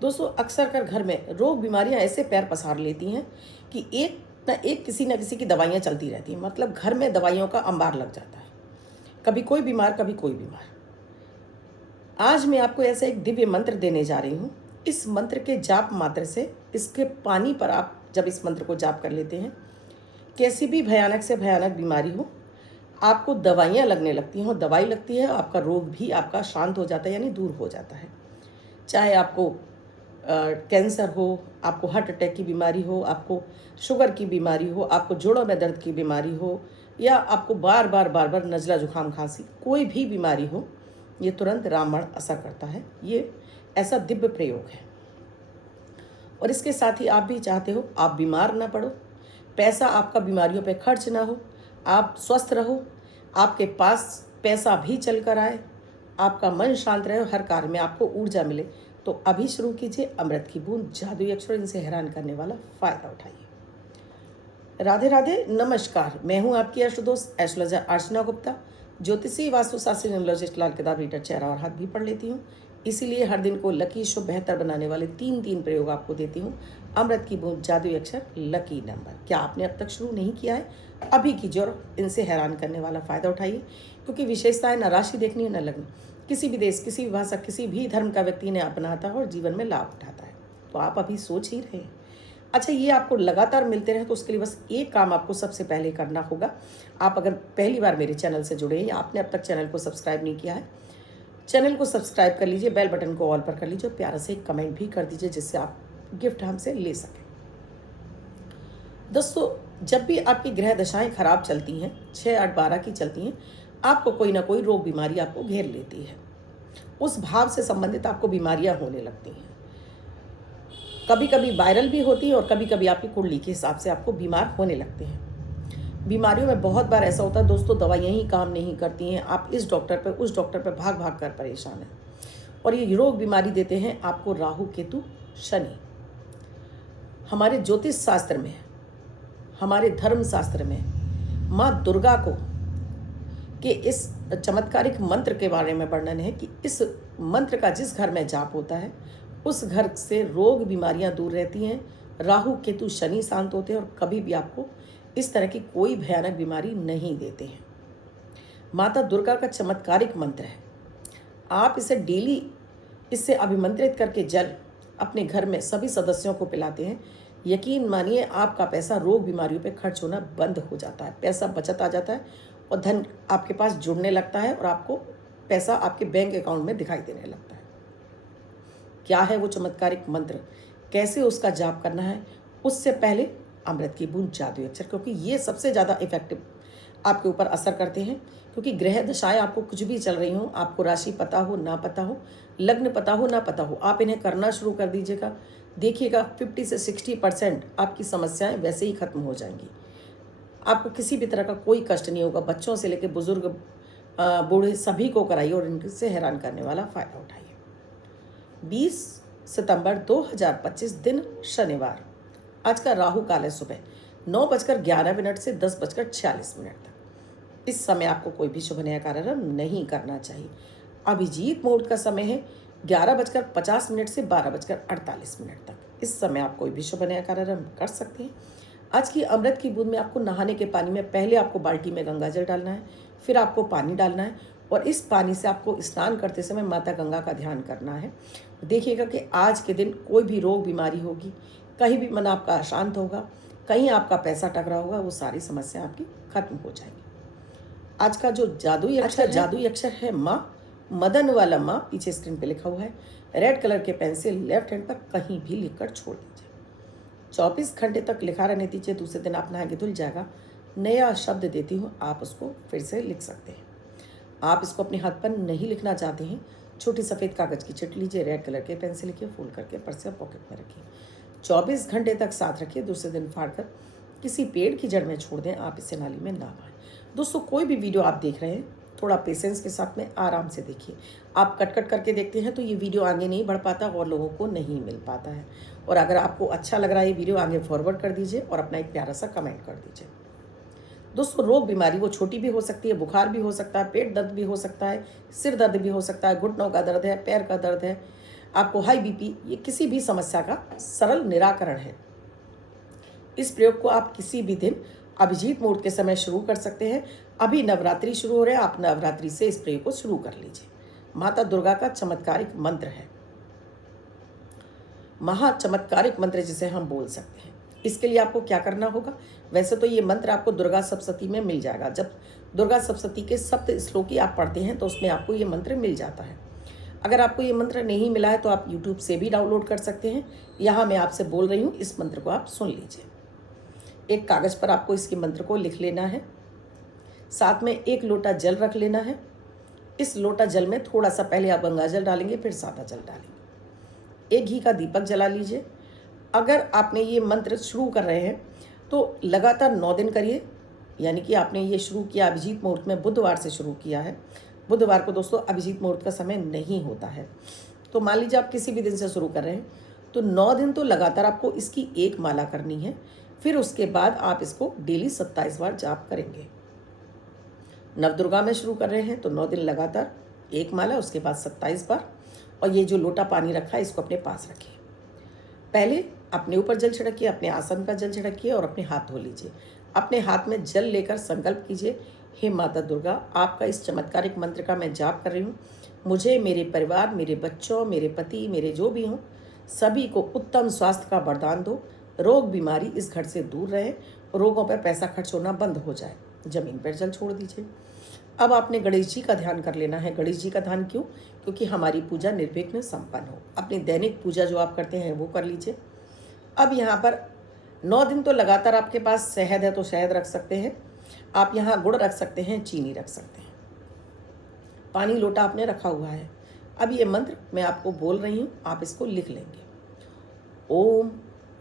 दोस्तों अक्सर कर घर में रोग बीमारियां ऐसे पैर पसार लेती हैं कि एक किसी न किसी की दवाइयां चलती रहती हैं। मतलब घर में दवाइयों का अंबार लग जाता है, कभी कोई बीमार कभी कोई बीमार। आज मैं आपको ऐसा एक दिव्य मंत्र देने जा रही हूँ। इस मंत्र के जाप मात्र से, इसके पानी पर आप जब इस मंत्र को जाप कर लेते हैं, कैसी भी भयानक से भयानक बीमारी हो, आपको दवाइयाँ लगने लगती हैं और दवाई लगती है, आपका रोग भी आपका शांत हो जाता है, यानी दूर हो जाता है। चाहे आपको कैंसर हो, आपको हार्ट अटैक की बीमारी हो, आपको शुगर की बीमारी हो, आपको जोड़ों में दर्द की बीमारी हो, या आपको बार बार नज़ला जुकाम खांसी, कोई भी बीमारी हो, ये तुरंत रामबाण असर करता है। ये ऐसा दिव्य प्रयोग है। और इसके साथ ही आप भी चाहते हो आप बीमार ना पड़ो, पैसा आपका बीमारियों पे खर्च ना हो, आप स्वस्थ रहो, आपके पास पैसा भी चल कर आए, आपका मन शांत रहे, हर कार्य में आपको ऊर्जा मिले, तो अभी शुरू कीजिए अमृत की बूंद जादुई अक्षर, इनसे हैरान करने वाला फ़ायदा उठाइए। राधे राधे, नमस्कार। मैं हूं आपकी अष्ट दोस्त एस्ट्रोलॉजर अर्चना गुप्ता। ज्योतिषी वास्तुशास्त्री न्यूमरोलॉजिस्ट लाल किताब रीडर, चेहरा और हाथ भी पढ़ लेती हूँ। इसीलिए हर दिन को लकी, शुभ, बेहतर बनाने वाले तीन प्रयोग आपको देती हूँ। अमृत की बूंद जादुई अक्षर लकी नंबर। क्या आपने अब तक शुरू नहीं किया है? अभी कीजिए और इनसे हैरान करने वाला फ़ायदा उठाइए, क्योंकि विशेषताएं न राशि देखनी है न लगनी। किसी भी देश, किसी भी भाषा, किसी भी धर्म का व्यक्ति इन्हें अपनाता है और जीवन में लाभ उठाता है। तो आप अभी सोच ही रहे हैं। अच्छा, ये आपको लगातार मिलते रहे तो उसके लिए बस एक काम आपको सबसे पहले करना होगा। आप अगर पहली बार मेरे चैनल से जुड़े हैं या आपने अब तक चैनल को सब्सक्राइब नहीं किया है, चैनल को सब्सक्राइब कर लीजिए, बेल बटन को ऑल पर कर लीजिए, प्यारा से एक कमेंट भी कर दीजिए जिससे आप गिफ्ट हमसे ले सकें। दोस्तों, जब भी आपकी ग्रह दशाएं खराब चलती हैं, 6, 8, 12 की चलती हैं, आपको कोई ना कोई रोग बीमारी आपको घेर लेती है। उस भाव से संबंधित आपको बीमारियां होने लगती हैं। कभी कभी वायरल भी होती है और कभी कभी आपकी कुंडली के हिसाब से आपको बीमार होने लगते हैं। बीमारियों में बहुत बार ऐसा होता है दोस्तों, दवाइयाँ ही काम नहीं करती हैं, आप इस डॉक्टर पर उस डॉक्टर पर भाग भाग कर परेशान हैं। और ये रोग बीमारी देते हैं आपको राहु, केतु, शनि। हमारे ज्योतिष शास्त्र में, हमारे धर्म शास्त्र में माँ दुर्गा को के इस चमत्कारिक मंत्र के बारे में वर्णन है कि इस मंत्र का जिस घर में जाप होता है उस घर से रोग बीमारियां दूर रहती हैं, राहु, केतु, शनि शांत होते हैं और कभी भी आपको इस तरह की कोई भयानक बीमारी नहीं देते हैं। माता दुर्गा का चमत्कारिक मंत्र है। आप इसे डेली, इससे अभिमंत्रित करके जल अपने घर में सभी सदस्यों को पिलाते हैं। यकीन मानिए, आपका पैसा रोग बीमारियों पे खर्च होना बंद हो जाता है, पैसा बचत आ जाता है और धन आपके पास जुड़ने लगता है और आपको पैसा आपके बैंक अकाउंट में दिखाई देने लगता है। क्या है वो चमत्कारिक मंत्र, कैसे उसका जाप करना है, उससे पहले अमृत की बूंद जादुई अक्षर, क्योंकि ये सबसे ज़्यादा इफेक्टिव आपके ऊपर असर करते हैं। क्योंकि ग्रह दशाएं आपको कुछ भी चल रही हों, आपको राशि पता हो ना पता हो, लग्न पता हो ना पता हो, आप इन्हें करना शुरू कर दीजिएगा। देखिएगा 50 से 60% आपकी समस्याएं वैसे ही खत्म हो जाएंगी। आपको किसी भी तरह का कोई कष्ट नहीं होगा। बच्चों से लेकर बुजुर्ग, बूढ़े, सभी को कराइए और इनसे हैरान करने वाला फ़ायदा उठाइए। 20 सितंबर 2025 दिन शनिवार। आज का राहु काल है सुबह 9:11 से 10:46 तक। इस समय आपको कोई भी शुभ नया कार्यक्रम नहीं करना चाहिए। अभिजीत मुहूर्त का समय है 11:50 से 12:48 तक। इस समय आप कोई भी शुभ नया कार्यक्रम कर सकते हैं। आज की अमृत की बूंद में आपको नहाने के पानी में पहले आपको बाल्टी में गंगा जल डालना है, फिर आपको पानी डालना है और इस पानी से आपको स्नान करते समय माता गंगा का ध्यान करना है। देखिएगा कि आज के दिन कोई भी रोग बीमारी होगी, कहीं भी मन आपका अशांत होगा, कहीं आपका पैसा टकरा होगा, वो सारी समस्या आपकी खत्म हो जाएगी। आज का जो जादुई अक्षर है माँ, मदन वाला माँ, पीछे स्क्रीन पे लिखा हुआ है। रेड कलर के पेन से लेफ्ट हैंड पर कहीं भी लिखकर छोड़ दीजिए। 24 घंटे तक लिखा रहने दीजिए। दूसरे दिन आप नहाएंगे धुल जाएगा। नया शब्द देती हूँ, आप उसको फिर से लिख सकते हैं। आप इसको अपने हाथ पर नहीं लिखना चाहते हैं, छोटी सफ़ेद कागज़ की चिट लीजिए, रेड कलर के पेन से लिखिए, फोल्ड करके पर्स या पॉकेट में रखिए। 24 घंटे तक साथ रखिए। दूसरे दिन फाड़ कर किसी पेड़ की जड़ में छोड़ दें। आप इसे नाली में ना बहाएं। दोस्तों, कोई भी वीडियो आप देख रहे हैं, थोड़ा पेशेंस के साथ में आराम से देखिए। आप कट करके देखते हैं तो ये वीडियो आगे नहीं बढ़ पाता और लोगों को नहीं मिल पाता है। और अगर आपको अच्छा लग रहा है ये वीडियो, आगे फॉरवर्ड कर दीजिए और अपना एक प्यारा सा कमेंट कर दीजिए। दोस्तों, रोग बीमारी वो छोटी भी हो सकती है, बुखार भी हो सकता है, पेट दर्द भी हो सकता है, सिर दर्द भी हो सकता है, घुटनों का दर्द है, पैर का दर्द है, आपको हाई बीपी, ये किसी भी समस्या का सरल निराकरण है। इस प्रयोग को आप किसी भी दिन अभिजीत मुहूर्त के समय शुरू कर सकते हैं। अभी नवरात्रि शुरू हो रहे हैं, आप नवरात्रि से इस प्रयोग को शुरू कर लीजिए। माता दुर्गा का चमत्कारिक मंत्र है, महाचमत्कारिक मंत्र जिसे हम बोल सकते हैं। इसके लिए आपको क्या करना होगा, वैसे तो ये मंत्र आपको दुर्गा सप्तशती में मिल जाएगा। जब दुर्गा सप्तशती के सप्त श्लोकी आप पढ़ते हैं तो उसमें आपको ये मंत्र मिल जाता है। अगर आपको ये मंत्र नहीं मिला है तो आप YouTube से भी डाउनलोड कर सकते हैं। यहाँ मैं आपसे बोल रही हूँ, इस मंत्र को आप सुन लीजिए। एक कागज़ पर आपको इसके मंत्र को लिख लेना है। साथ में 1 लोटा जल रख लेना है। इस लोटा जल में थोड़ा सा पहले आप गंगा जल डालेंगे, फिर सादा जल डालेंगे। 1 घी का दीपक जला लीजिए। अगर आपने ये मंत्र शुरू कर रहे हैं तो लगातार 9 दिन करिए। यानी कि आपने ये शुरू किया अभिजीत मुहूर्त में, बुधवार से शुरू किया है। बुधवार को दोस्तों अभिजीत मुहूर्त का समय नहीं होता है, तो मान लीजिए आप किसी भी दिन से शुरू कर रहे हैं तो 9 दिन तो लगातार आपको इसकी 1 माला करनी है। फिर उसके बाद आप इसको डेली 27 बार जाप करेंगे। नवदुर्गा में शुरू कर रहे हैं तो 9 दिन लगातार 1 माला, उसके बाद 27 बार। और ये जो लोटा पानी रखा है इसको अपने पास रखिए। पहले अपने ऊपर जल छिड़किए, अपने आसन पर जल छिड़किए और अपने हाथ धो लीजिए। अपने हाथ में जल लेकर संकल्प कीजिए, हे माता दुर्गा, आपका इस चमत्कारिक मंत्र का मैं जाप कर रही हूँ। मुझे, मेरे परिवार, मेरे बच्चों, मेरे पति, मेरे जो भी हों, सभी को उत्तम स्वास्थ्य का वरदान दो। रोग बीमारी इस घर से दूर रहे, रोगों पर पैसा खर्च होना बंद हो जाए। जमीन पर जल छोड़ दीजिए। अब आपने गणेश जी का ध्यान कर लेना है। गणेश जी का ध्यान क्यों? क्योंकि हमारी पूजा निर्विघ्न संपन्न हो। अपनी दैनिक पूजा जो आप करते हैं वो कर लीजिए। अब यहाँ पर 9 दिन तो लगातार आपके पास शहद है तो शहद रख सकते हैं, आप यहाँ गुड़ रख सकते हैं, चीनी रख सकते हैं। पानी लोटा आपने रखा हुआ है। अब ये मंत्र मैं आपको बोल रही हूँ, आप इसको लिख लेंगे। ओम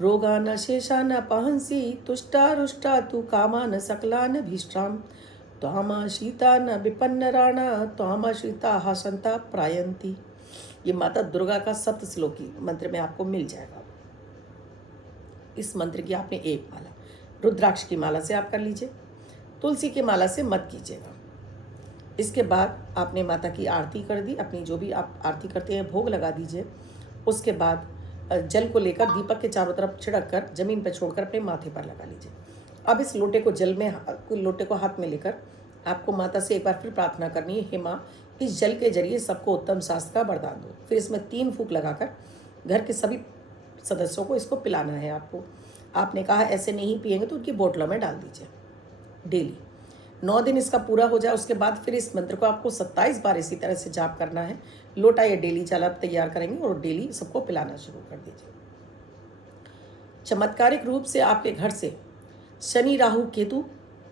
रोगान शेषान पहंसी तुष्टा रुष्टा तु कामान सकलान भीष्टाम त्वामा शीता न विपन्न राणा त्वामा शीता हसंता प्रायंती। ये माता दुर्गा का सप्त श्लोकी मंत्र में आपको मिल जाएगा। इस मंत्र की आपने 1 माला, रुद्राक्ष की माला से आप कर लीजिए, तुलसी की माला से मत कीजिएगा। इसके बाद आपने माता की आरती कर दी, अपनी जो भी आप आरती करते हैं भोग लगा दीजिए। उसके बाद जल को लेकर दीपक के चारों तरफ छिड़क कर जमीन पर छोड़कर अपने माथे पर लगा लीजिए। अब इस लोटे को लोटे को हाथ में लेकर आपको माता से एक बार फिर प्रार्थना करनी है, हे माँ, इस जल के जरिए सबको उत्तम स्वास्थ्य का वरदान दो। फिर इसमें 3 फूंक लगाकर घर के सभी सदस्यों को इसको पिलाना है आपको। आपने कहा ऐसे नहीं पिएंगे तो उनकी बोतलों में डाल दीजिए डेली। 9 दिन इसका पूरा हो जाए उसके बाद फिर इस मंत्र को आपको 27 बार इसी तरह से जाप करना है। लोटा ये डेली चाल आप तैयार करेंगे और डेली सबको पिलाना शुरू कर दीजिए। चमत्कारिक रूप से आपके घर से शनि राहु केतु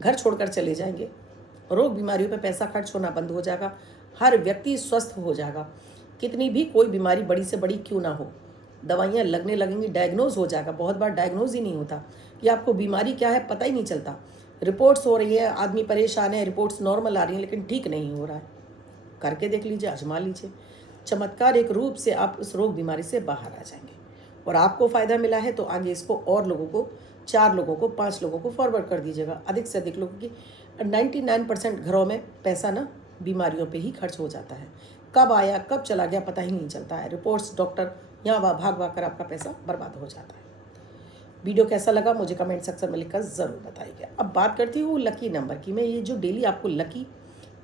घर छोड़कर चले जाएंगे। रोग बीमारियों पर पैसा खर्च होना बंद हो जाएगा। हर व्यक्ति स्वस्थ हो जाएगा। कितनी भी कोई बीमारी बड़ी से बड़ी क्यों ना हो, दवाइयाँ लगने लगेंगी, डायग्नोज हो जाएगा। बहुत बार डायग्नोज ही नहीं होता कि आपको बीमारी क्या है पता ही नहीं चलता। रिपोर्ट्स हो रही है, आदमी परेशान है, रिपोर्ट्स नॉर्मल आ रही हैं लेकिन ठीक नहीं हो रहा है। करके देख लीजिए, आजमा लीजिए। चमत्कार एक रूप से आप उस रोग बीमारी से बाहर आ जाएंगे और आपको फ़ायदा मिला है तो आगे इसको और लोगों को, 4 लोगों को, 5 लोगों को फॉरवर्ड कर दीजिएगा। अधिक से अधिक लोगों की 99% घरों में पैसा ना बीमारियों पे ही खर्च हो जाता है। कब आया कब चला गया पता ही नहीं चलता है। रिपोर्ट्स, डॉक्टर, यहाँ वहाँ भाग भाग कर आपका पैसा बर्बाद हो जाता है। वीडियो कैसा लगा मुझे कमेंट सेक्शन में लिखकर ज़रूर बताइएगा। अब बात करती हूँ लकी नंबर की। मैं ये जो डेली आपको lucky,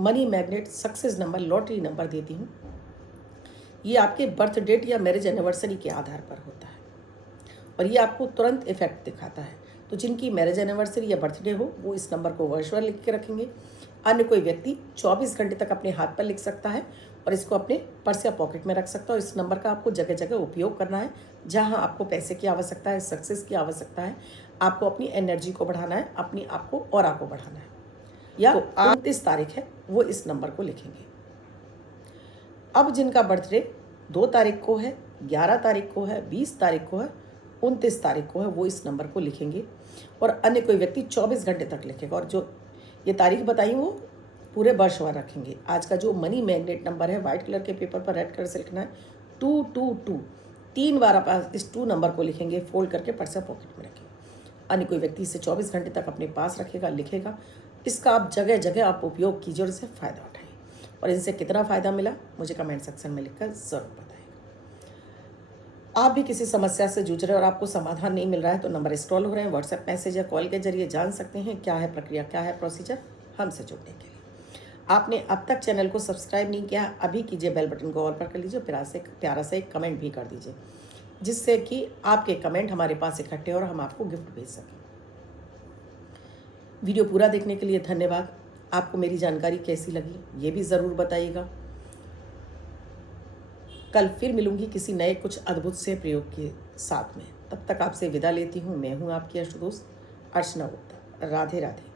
money magnet, success number, lottery number देती हूँ, ये आपके बर्थ डेट या मैरिज एनिवर्सरी के आधार पर होता है और ये आपको तुरंत इफेक्ट दिखाता है। तो जिनकी मैरिज एनिवर्सरी या बर्थडे हो वो इस नंबर को वर्चुअल लिख के रखेंगे। अन्य कोई व्यक्ति 24 घंटे तक अपने हाथ पर लिख सकता है और इसको अपने पर्स या पॉकेट में रख सकता है। और इस नंबर का आपको जगह जगह उपयोग करना है जहां आपको पैसे की आवश्यकता है, सक्सेस की आवश्यकता है, आपको अपनी एनर्जी को बढ़ाना है, अपनी आपको ऑरा को बढ़ाना है। या तो 29 तारीख है वो इस नंबर को लिखेंगे। अब जिनका बर्थडे 2 तारीख को है, 11 तारीख को है, 20 तारीख को है, 29 तारीख को है, वो इस नंबर को लिखेंगे। और अन्य कोई व्यक्ति 24 घंटे तक लिखेगा और जो ये तारीख बताई वो पूरे वर्ष भर रखेंगे। आज का जो मनी मैग्नेट नंबर है, वाइट कलर के पेपर पर रेड कलर से लिखना है 222। 3 बार आप इस 2 नंबर को लिखेंगे, फोल्ड करके पर्स या पॉकेट में रखेंगे। अन्य कोई व्यक्ति इसे 24 घंटे तक अपने पास रखेगा, लिखेगा। इसका आप जगह जगह आप उपयोग कीजिए और इससे फ़ायदा उठाइए। और इनसे कितना फ़ायदा मिला मुझे कमेंट सेक्शन में लिखकर ज़रूर बताइएगा। आप भी किसी समस्या से जूझ रहे हैं और आपको समाधान नहीं मिल रहा है तो नंबर स्क्रॉल हो रहे हैं, व्हाट्सएप मैसेज या कॉल के जरिए जान सकते हैं क्या है प्रक्रिया, क्या है प्रोसीजर हमसे जुड़ने के लिए। आपने अब तक चैनल को सब्सक्राइब नहीं किया, अभी कीजिए, बेल बटन को ऑल पर कर लीजिए, प्यारा सा एक कमेंट भी कर दीजिए, जिससे कि आपके कमेंट हमारे पास इकट्ठे और हम आपको गिफ्ट भेज सकें। वीडियो पूरा देखने के लिए धन्यवाद। आपको मेरी जानकारी कैसी लगी ये भी ज़रूर बताइएगा। कल फिर मिलूंगी किसी नए कुछ अद्भुत से प्रयोग के साथ में। तब तक आपसे विदा लेती हूँ। मैं हूँ आपकी अष्ट दोस्त अर्चना गुप्ता। राधे राधे।